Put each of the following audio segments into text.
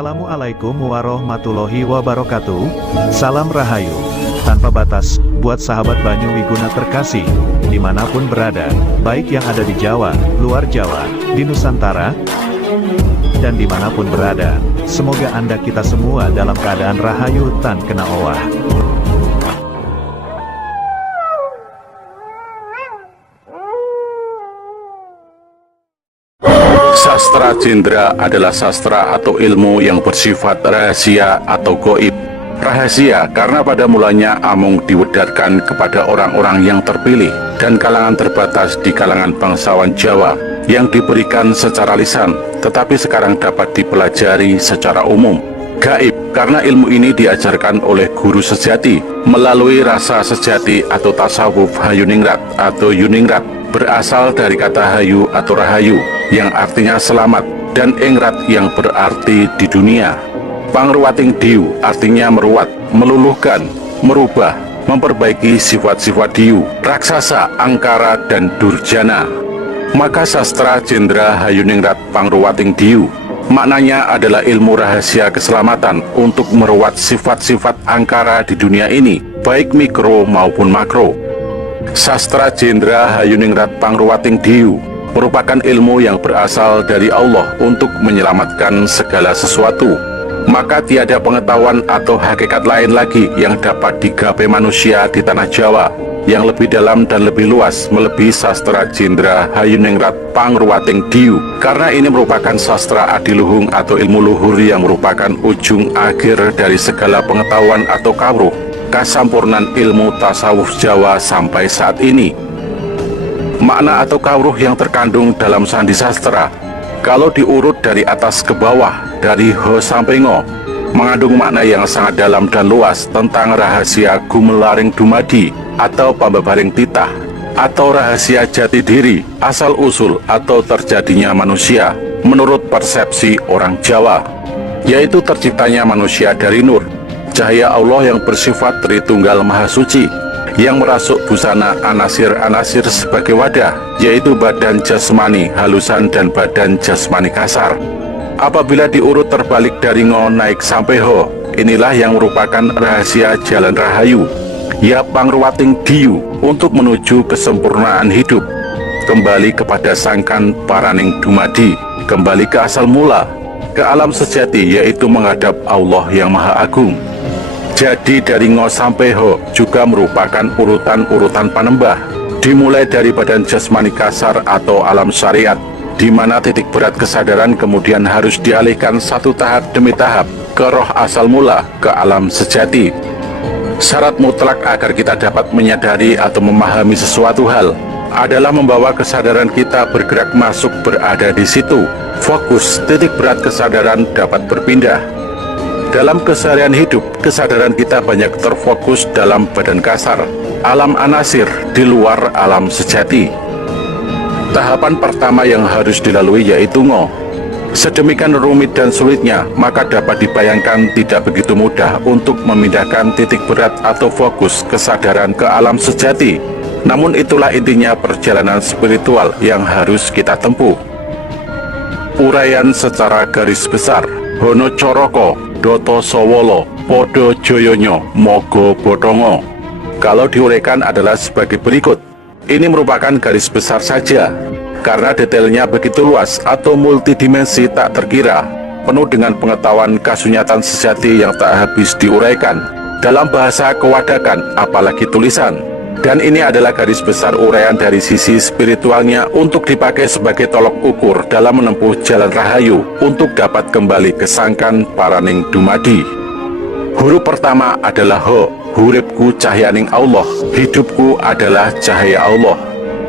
Assalamualaikum warahmatullahi wabarakatuh. Salam Rahayu tanpa batas buat sahabat Banyu Wiguna terkasih dimanapun berada, baik yang ada di Jawa, luar Jawa, di Nusantara, dan dimanapun berada. Semoga Anda kita semua dalam keadaan rahayu tan kena owah. Sastra Jendra adalah sastra atau ilmu yang bersifat rahasia atau goib. Rahasia karena pada mulanya amung diwedarkan kepada orang-orang yang terpilih dan kalangan terbatas di kalangan bangsawan Jawa yang diberikan secara lisan, tetapi sekarang dapat dipelajari secara umum. Gaib karena ilmu ini diajarkan oleh guru sejati melalui rasa sejati atau tasawuf Hayuningrat atau Yuningrat, berasal dari kata hayu atau rahayu yang artinya selamat dan ingrat yang berarti di dunia. Pangruwating diu artinya meruat, meluluhkan, merubah, memperbaiki sifat-sifat diu, raksasa, angkara, dan durjana. Maka sastra Jendra Hayuningrat Pangruwating diu maknanya adalah ilmu rahasia keselamatan untuk meruat sifat-sifat angkara di dunia ini, baik mikro maupun makro. Sastra Jendra Hayuningrat Pangruwating diu merupakan ilmu yang berasal dari Allah untuk menyelamatkan segala sesuatu. Maka tiada pengetahuan atau hakikat lain lagi yang dapat digapai manusia di tanah Jawa yang lebih dalam dan lebih luas melebihi sastra Jendra Hayuningrat Pangruwating diu, karena ini merupakan sastra adiluhung atau ilmu luhur yang merupakan ujung akhir dari segala pengetahuan atau kawruh kasampurnan ilmu tasawuf Jawa sampai saat ini. Makna atau kawruh yang terkandung dalam sandi sastra, kalau diurut dari atas ke bawah, dari ho sampai ngo, mengandung makna yang sangat dalam dan luas tentang rahasia gumelaring dumadi atau pambabaring titah, atau rahasia jati diri, asal usul atau terjadinya manusia menurut persepsi orang Jawa, yaitu terciptanya manusia dari nur, cahaya Allah yang bersifat Tritunggal Maha Suci, yang merasuk busana anasir-anasir sebagai wadah, yaitu badan jasmani halusan dan badan jasmani kasar. Apabila diurut terbalik dari ngo naik sampai ho, inilah yang merupakan rahasia jalan rahayu, ya Pangruwating diu, untuk menuju kesempurnaan hidup, kembali kepada sangkan paraning dumadi, kembali ke asal mula, ke alam sejati, yaitu menghadap Allah yang Maha Agung. Jadi dari ngo sampai ho juga merupakan urutan-urutan panembah, dimulai dari badan jasmani kasar atau alam syariat, di mana titik berat kesadaran kemudian harus dialihkan satu tahap demi tahap ke roh asal mula, ke alam sejati. Syarat mutlak agar kita dapat menyadari atau memahami sesuatu hal adalah membawa kesadaran kita bergerak masuk berada di situ. Fokus titik berat kesadaran dapat berpindah. Dalam keseharian hidup, kesadaran kita banyak terfokus dalam badan kasar, alam anasir, di luar alam sejati. Tahapan pertama yang harus dilalui yaitu ngo. Sedemikian rumit dan sulitnya, maka dapat dibayangkan tidak begitu mudah untuk memindahkan titik berat atau fokus kesadaran ke alam sejati. Namun itulah intinya perjalanan spiritual yang harus kita tempuh. Uraian secara garis besar. Hono coroko, doto sowolo, podo joyonyo, mogo bodongo. Kalau diuraikan adalah sebagai berikut. Ini merupakan garis besar saja, karena detailnya begitu luas atau multidimensi tak terkira, penuh dengan pengetahuan kasunyatan sejati yang tak habis diuraikan dalam bahasa kewadakan, apalagi tulisan. Dan ini adalah garis besar uraian dari sisi spiritualnya untuk dipakai sebagai tolok ukur dalam menempuh jalan rahayu untuk dapat kembali ke sangkan paraning dumadi. Huruf pertama adalah ho. Huripku cahyaning Allah, hidupku adalah cahaya Allah.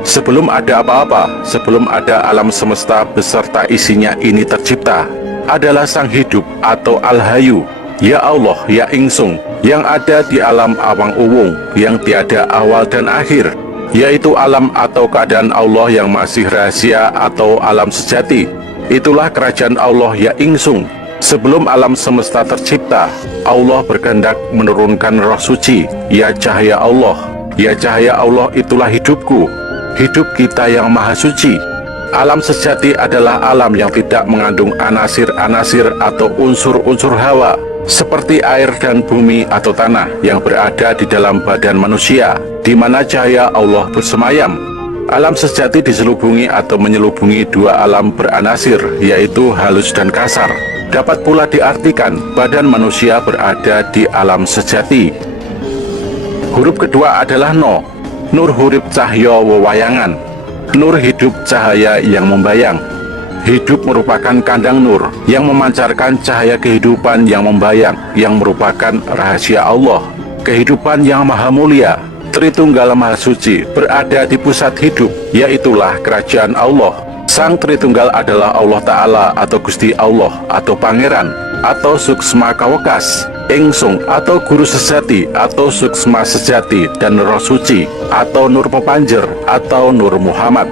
Sebelum ada apa-apa, sebelum ada alam semesta beserta isinya ini tercipta, adalah sang hidup atau al-hayu, ya Allah, ya Ingsung, yang ada di alam awang uwung, yang tiada awal dan akhir, yaitu alam atau keadaan Allah yang masih rahasia atau alam sejati. Itulah kerajaan Allah ya Ingsung. Sebelum alam semesta tercipta, Allah berkehendak menurunkan roh suci, ya cahaya Allah. Ya cahaya Allah itulah hidupku, hidup kita yang maha suci. Alam sejati adalah alam yang tidak mengandung anasir-anasir atau unsur-unsur hawa seperti air dan bumi atau tanah yang berada di dalam badan manusia, di mana cahaya Allah bersemayam. Alam sejati diselubungi atau menyelubungi dua alam beranasir, yaitu halus dan kasar. Dapat pula diartikan badan manusia berada di alam sejati. Huruf kedua adalah No. Nur hurip cahya wewayangan. Nur hidup cahaya yang membayang. Hidup merupakan kandang nur yang memancarkan cahaya kehidupan yang membayang, yang merupakan rahasia Allah. Kehidupan yang maha mulia, Tritunggal Maha Suci, berada di pusat hidup, yaitulah kerajaan Allah. Sang Tritunggal adalah Allah Ta'ala atau Gusti Allah atau Pangeran atau Suksma Kawekas, Engsung atau Guru Sejati atau Suksma Sejati, dan Roh Suci atau Nur Pepanjer atau Nur Muhammad.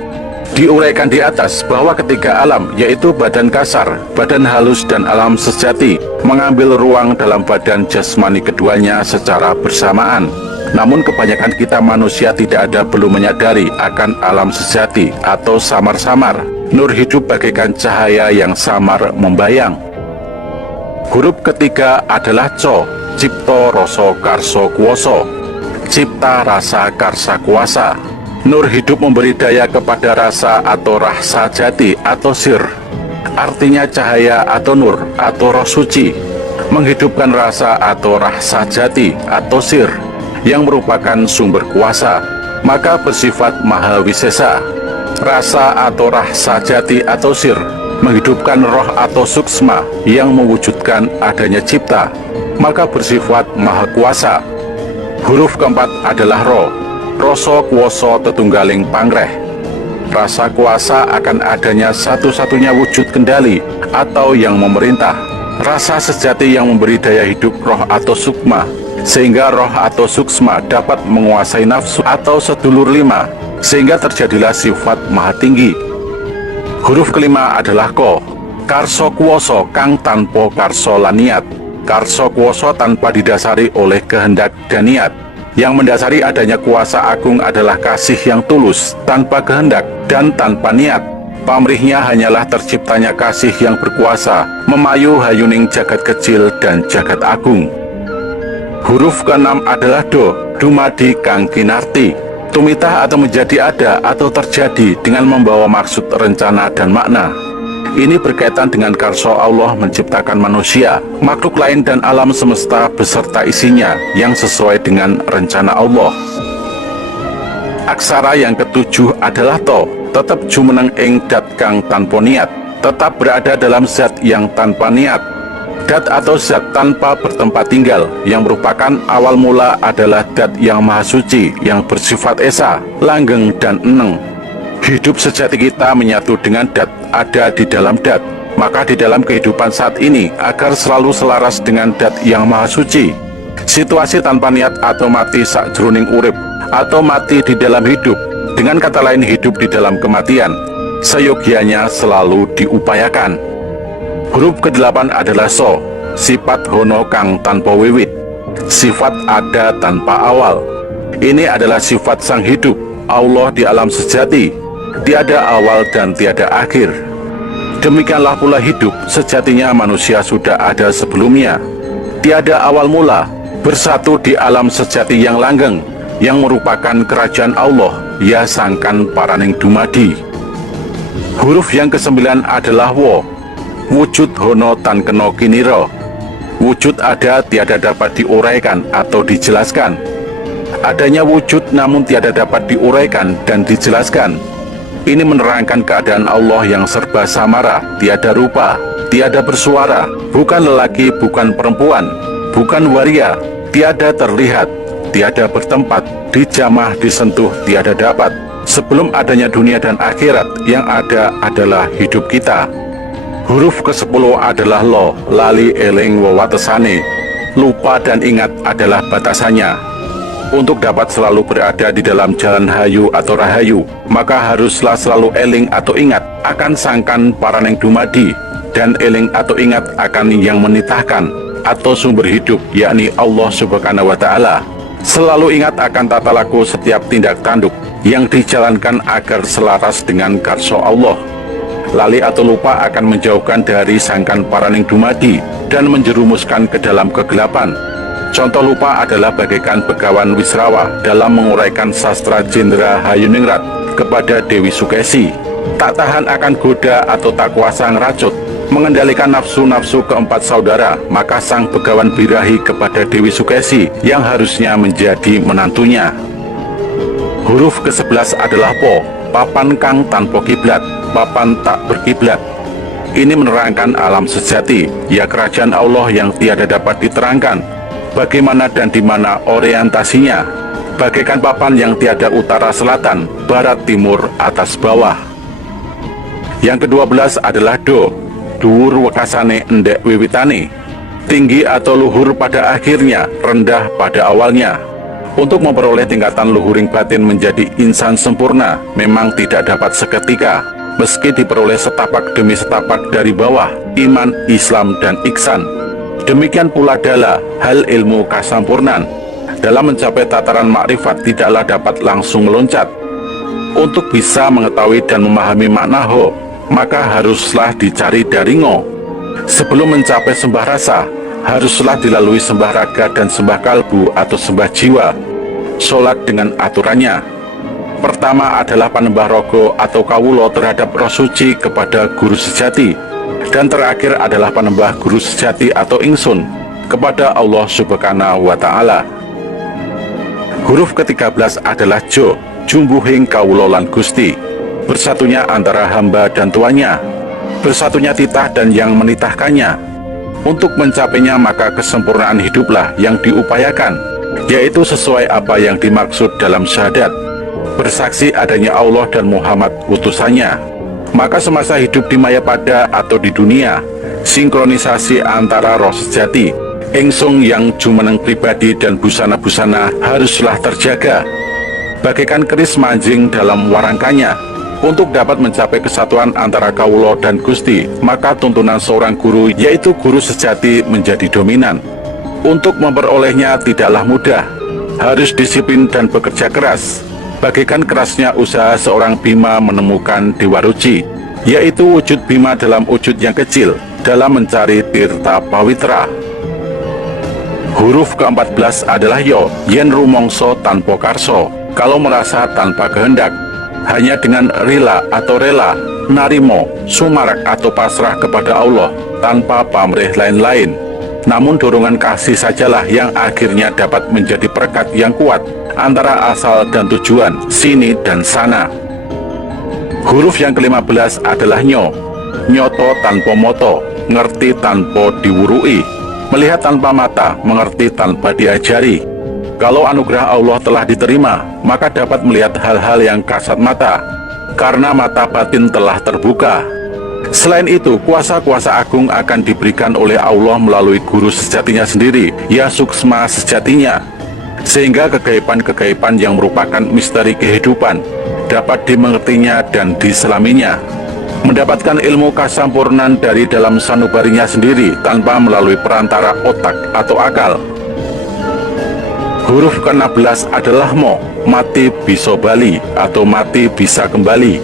Diuraikan di atas bahwa ketiga alam, yaitu badan kasar, badan halus, dan alam sejati, mengambil ruang dalam badan jasmani keduanya secara bersamaan. Namun kebanyakan kita manusia tidak ada belum menyadari akan alam sejati atau samar-samar. Nur hidup bagaikan cahaya yang samar membayang. Huruf ketiga adalah Co. Cipto Rasa Karso Kuoso. Cipta rasa karsa kuasa. Nur hidup memberi daya kepada rasa atau rasa jati atau sir. Artinya cahaya atau nur atau roh suci. Menghidupkan rasa atau rasa jati atau sir yang merupakan sumber kuasa, maka bersifat maha wisesa. Rasa atau rasa jati atau sir menghidupkan roh atau suksma yang mewujudkan adanya cipta, maka bersifat maha kuasa. Huruf keempat adalah Ro. Rasa kuoso tetunggaling pangreh. Rasa kuasa akan adanya satu-satunya wujud kendali atau yang memerintah. Rasa sejati yang memberi daya hidup roh atau sukma, sehingga roh atau suksma dapat menguasai nafsu atau sedulur lima, sehingga terjadilah sifat maha tinggi. Huruf kelima adalah Ko. Karso kuoso kang tanpa karso laniat. Karso kuoso tanpa didasari oleh kehendak dan niat. Yang mendasari adanya kuasa agung adalah kasih yang tulus, tanpa kehendak dan tanpa niat. Pamrihnya hanyalah terciptanya kasih yang berkuasa, memayu hayuning jagat kecil dan jagat agung. Huruf keenam adalah Do. Dumadi kang kinarti. Tumitah atau menjadi ada atau terjadi dengan membawa maksud, rencana, dan makna. Ini berkaitan dengan karso Allah menciptakan manusia, makhluk lain, dan alam semesta beserta isinya yang sesuai dengan rencana Allah. Aksara yang ketujuh adalah To. Tetap jumeneng ing dat kang tanpa niat. Tetap berada dalam zat yang tanpa niat. Dat atau zat tanpa bertempat tinggal, yang merupakan awal mula adalah dat yang maha suci, yang bersifat esa, langgeng, dan eneng. Hidup sejati kita menyatu dengan dat, ada di dalam dat. Maka di dalam kehidupan saat ini, agar selalu selaras dengan dat yang maha suci, situasi tanpa niat atau mati sakjroning urip, atau mati di dalam hidup, dengan kata lain hidup di dalam kematian, seyogianya selalu diupayakan. Huruf ke-8 adalah So. Sifat hono kang tanpa wiwit. Sifat ada tanpa awal. Ini adalah sifat sang hidup, Allah di alam sejati. Tiada awal dan tiada akhir. Demikianlah pula hidup sejatinya manusia sudah ada sebelumnya. Tiada awal mula, bersatu di alam sejati yang langgeng, yang merupakan kerajaan Allah, ya sangkan paraning dumadi. Huruf yang ke-9 adalah Wo. Wujud hono tan keno kiniro. Wujud ada tiada dapat diuraikan atau dijelaskan. Adanya wujud namun tiada dapat diuraikan dan dijelaskan. Ini menerangkan keadaan Allah yang serba samara, tiada rupa, tiada bersuara, bukan lelaki, bukan perempuan, bukan waria, tiada terlihat, tiada bertempat, dijamah, disentuh, tiada dapat. Sebelum adanya dunia dan akhirat, yang ada adalah hidup kita. Huruf ke-10 adalah Lo. Lali eling wewatesane. Lupa dan ingat adalah batasannya. Untuk dapat selalu berada di dalam jalan hayu atau rahayu, maka haruslah selalu eling atau ingat akan sangkan paraneng dumadi, dan eling atau ingat akan yang menitahkan atau sumber hidup, yakni Allah Subhanahu wa Ta'ala. Selalu ingat akan tata laku setiap tindak tanduk, yang dijalankan agar selaras dengan karso Allah. Lali atau lupa akan menjauhkan dari sangkan paraning dumadi dan menjerumuskan ke dalam kegelapan. Contoh lupa adalah bagaikan Begawan Wisrawa dalam menguraikan sastra Jendra Hayuningrat kepada Dewi Sukesi. Tak tahan akan goda atau tak kuasa ngeracut, mengendalikan nafsu-nafsu keempat saudara, maka sang Begawan birahi kepada Dewi Sukesi yang harusnya menjadi menantunya. Huruf ke-11 adalah Po, papan kang tanpa kiblat, papan tak berkiblat. Ini menerangkan alam sejati, ya kerajaan Allah yang tiada dapat diterangkan, bagaimana dan di mana orientasinya, bagaikan papan yang tiada utara selatan, barat timur atas bawah. Yang ke-12 adalah Do, dhuwur wekasane endek wiwitane, tinggi atau luhur pada akhirnya, rendah pada awalnya. Untuk memperoleh tingkatan luhuring batin menjadi insan sempurna memang tidak dapat seketika, meski diperoleh setapak demi setapak dari bawah, iman, Islam, dan ihsan. Demikian pula dala, hal ilmu kasampurnan. Dalam mencapai tataran makrifat tidaklah dapat langsung meloncat. Untuk bisa mengetahui dan memahami makna Ho, maka haruslah dicari dari Ngo. Sebelum mencapai sembah rasa, haruslah dilalui sembah raga dan sembah kalbu atau sembah jiwa. Sholat dengan aturannya. Pertama adalah panembah rogo atau kawulo terhadap roh suci kepada guru sejati. Dan terakhir adalah panembah guru sejati atau ingsun kepada Allah Subhanahu wa Ta'ala. Huruf ke-13 adalah Jo, jumbuhing kawulo lan Gusti, bersatunya antara hamba dan tuannya, bersatunya titah dan yang menitahkannya. Untuk mencapainya maka kesempurnaan hiduplah yang diupayakan, yaitu sesuai apa yang dimaksud dalam syahadat, bersaksi adanya Allah dan Muhammad utusannya. Maka semasa hidup di Mayapada atau di dunia, sinkronisasi antara roh sejati, engsung yang jumeneng pribadi dan busana-busana haruslah terjaga, bagaikan keris manjing dalam warangkanya. Untuk dapat mencapai kesatuan antara kawulo dan Gusti, maka tuntunan seorang guru, yaitu guru sejati, menjadi dominan. Untuk memperolehnya tidaklah mudah, harus disiplin dan bekerja keras, bagaikan kerasnya usaha seorang bima menemukan Dewa Ruci, yaitu wujud bima dalam wujud yang kecil, dalam mencari tirta pawitra. Huruf ke-14 adalah Yo, yen rumongso tanpa karso, kalau merasa tanpa kehendak, hanya dengan rela atau rela, narimo, sumarak atau pasrah kepada Allah, tanpa pamrih lain-lain. Namun dorongan kasih sajalah yang akhirnya dapat menjadi perekat yang kuat antara asal dan tujuan, sini dan sana. Huruf yang ke-15 adalah Nyo, nyoto tanpa moto, ngerti tanpa diwurui, melihat tanpa mata, mengerti tanpa diajari. Kalau anugerah Allah telah diterima, maka dapat melihat hal-hal yang kasat mata, karena mata batin telah terbuka. Selain itu, kuasa-kuasa agung akan diberikan oleh Allah melalui guru sejatinya sendiri, ya suksma sejatinya, sehingga kegaiban-kegaiban yang merupakan misteri kehidupan dapat dimengertinya dan diselaminya. Mendapatkan ilmu kasampurnan dari dalam sanubarinya sendiri tanpa melalui perantara otak atau akal. Huruf ke-16 adalah Mo, mati bisa bali atau mati bisa kembali.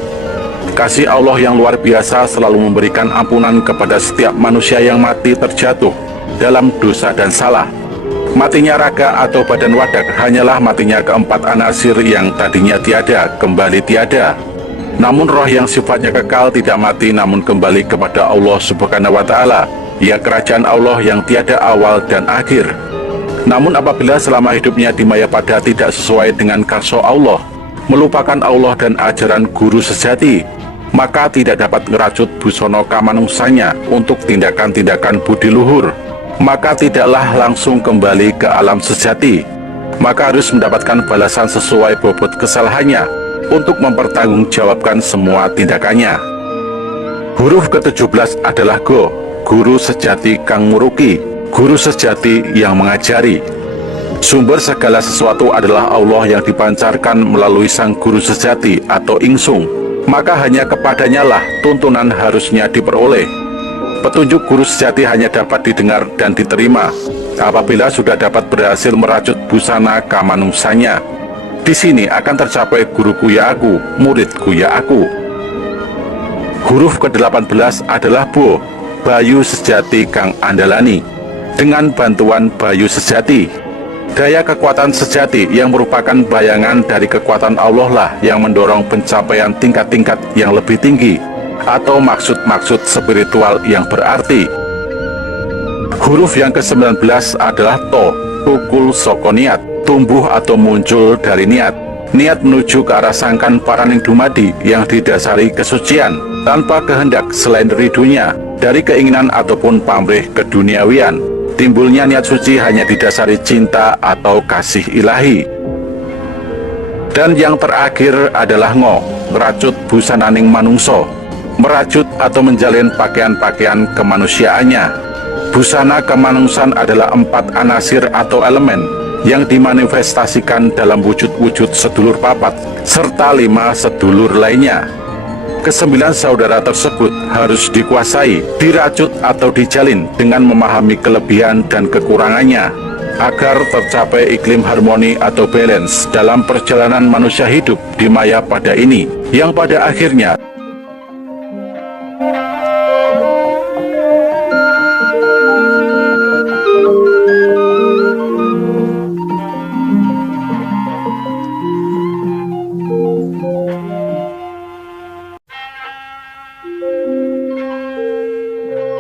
Kasih Allah yang luar biasa selalu memberikan ampunan kepada setiap manusia yang mati terjatuh dalam dosa dan salah. Matinya raga atau badan wadak hanyalah matinya keempat anasir yang tadinya tiada, kembali tiada. Namun roh yang sifatnya kekal tidak mati namun kembali kepada Allah Subhanahu wa Ta'ala, ya kerajaan Allah yang tiada awal dan akhir. Namun apabila selama hidupnya di Mayapada tidak sesuai dengan karso Allah, melupakan Allah dan ajaran guru sejati, maka tidak dapat ngerajut busono kamanungsanya untuk tindakan-tindakan budi luhur, maka tidaklah langsung kembali ke alam sejati, maka harus mendapatkan balasan sesuai bobot kesalahannya untuk mempertanggungjawabkan semua tindakannya. Huruf ke-17 adalah Go, guru sejati kang muruki, guru sejati yang mengajari. Sumber segala sesuatu adalah Allah yang dipancarkan melalui sang guru sejati atau Ingsung, maka hanya kepadanya lah tuntunan harusnya diperoleh. Petunjuk guru sejati hanya dapat didengar dan diterima apabila sudah dapat berhasil merajut busana kamanungsanya. Di sini akan tercapai guruku ya aku, muridku ya aku. Huruf ke-18 adalah Bo, Bayu Sejati Kang Andalani. Dengan bantuan Bayu Sejati, daya kekuatan sejati yang merupakan bayangan dari kekuatan Allah lah yang mendorong pencapaian tingkat-tingkat yang lebih tinggi atau maksud-maksud spiritual yang berarti. Huruf yang ke-19 adalah To, Tukul Soko Niat, tumbuh atau muncul dari niat. Niat menuju ke arah sangkan paraning dumadi yang didasari kesucian, tanpa kehendak selain ridhonya, dari keinginan ataupun pamrih keduniawian. Timbulnya niat suci hanya didasari cinta atau kasih ilahi. Dan yang terakhir adalah Ngo, ngerajut busananing manungso, merajut atau menjalin pakaian-pakaian kemanusiaannya. Busana kemanungsan adalah 4 anasir atau elemen yang dimanifestasikan dalam wujud-wujud sedulur papat serta 5 sedulur lainnya. Ke-9 saudara tersebut harus dikuasai, dirajut atau dijalin dengan memahami kelebihan dan kekurangannya agar tercapai iklim harmoni atau balance dalam perjalanan manusia hidup di maya pada ini, yang pada akhirnya